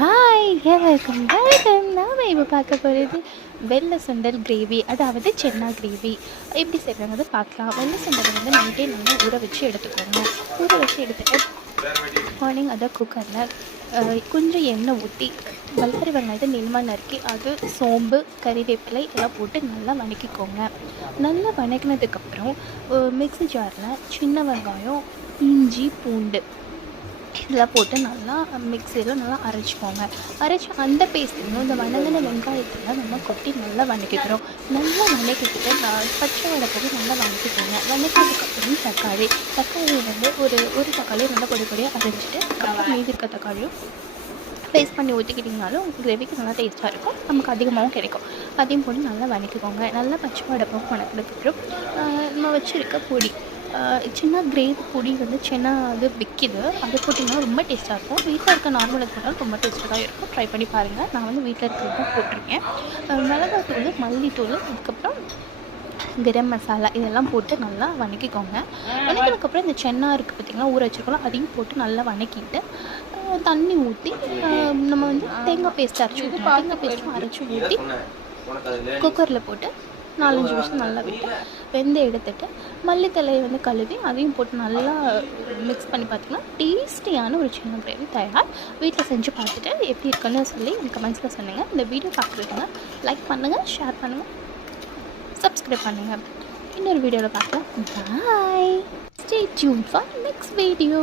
Hi welcome நாம் இப்போ பார்க்க போகிறது வெள்ளை சுண்டல் கிரேவி, அதாவது சென்னா கிரேவி எப்படி செய்கிறாங்க பார்க்கலாம். வெள்ளை சுண்டலை வந்து நைட்டே நல்லா ஊற வச்சு எடுத்துக்கோங்க. ஊற வச்சு எடுத்துகிட்டு மார்னிங் அதை குக்கரில் கொஞ்சம் எண்ணெய் ஊற்றி வல்லாரி வெங்காயத்தை நீளமாக நறுக்கி அது சோம்பு கறிவேப்பிலை இதெல்லாம் போட்டு நல்லா வதக்கிக்கோங்க. நல்லா வதக்கினதுக்கப்புறம் மிக்ஸி ஜாரில் சின்ன வெங்காயம், இஞ்சி, பூண்டு இதெல்லாம் போட்டு நல்லா மிக்சியில் நல்லா அரைச்சிக்கோங்க. அரைச்சி அந்த பேஸ்ட்டையும் இந்த வதங்கின வெங்காயத்தில் நம்ம கொட்டி நல்லா வதக்கிக்கிறோம். நல்லா வதக்கிக்கிட்டு பச்சை வடை நல்லா வதக்கிக்கோங்க. வதக்கினதுக்கப்புறம் தக்காளி வந்து ஒரு தக்காளியை நல்லா பொடி பொடியாக அரைச்சிட்டு அப்புறம் மீதி இருக்க தக்காளியும் பேஸ்ட் பண்ணி ஊற்றிக்கிட்டிங்கனாலும் கிரேவிக்கு நல்லா டேஸ்ட்டாக இருக்கும், நமக்கு அதிகமாகவும் கிடைக்கும். அதையும் போட்டு நல்லா வதக்கிக்கோங்க. நல்லா பச்சை வடை வதக்கினதுக்கப்புறம் நம்ம வச்சுருக்க பொடி சின்ன கிரேவி பொடி வந்து சின்ன அது விற்கிது, அது போட்டிங்கன்னா ரொம்ப டேஸ்ட்டாக இருக்கும். வீட்டில் இருக்க நார்மலாக போட்டாலும் ரொம்ப டேஸ்ட்டாக தான் இருக்கும். ட்ரை பண்ணி பாருங்கள். நான் வந்து வீட்டில் இருக்கிறது தான் போட்டிருக்கேன். மிளகாத்தூள், மல்லித்தூள், அதுக்கப்புறம் கரம் மசாலா இதெல்லாம் போட்டு நல்லா வதக்கிக்கோங்க. வதக்கினதுக்கப்புறம் இந்த சென்னா இருக்குது பார்த்திங்கன்னா, ஊற வச்சுருக்கோம், அதையும் போட்டு நல்லா வதக்கிட்டு தண்ணி ஊற்றி நம்ம வந்து தேங்காய் பேஸ்ட் அரைச்சி ஊற்றணும். தேங்காய் பேஸ்ட்டும் அரைச்சி ஊற்றி குக்கரில் போட்டு 4-5 நிமிஷம் நல்லா விட்டு வெந்து எடுத்துட்டு மல்லித்தலையை வந்து கழுவி அதையும் போட்டு நல்லா மிக்ஸ் பண்ணி பார்த்திங்கன்னா டேஸ்டியான ஒரு சின்ன கிரேவி தயார். வீட்டில் செஞ்சு பார்த்துட்டு எப்படி இருக்குன்னு சொல்லி எனக்கு கமெண்ட்ஸில் சொல்லுங்கள். இந்த வீடியோ பார்க்குறீங்க லைக் பண்ணுங்கள், ஷேர் பண்ணுங்கள், சப்ஸ்கிரைப் பண்ணுங்கள். இன்னொரு வீடியோவில் பார்க்கலாம். Bye. Stay tuned for next video.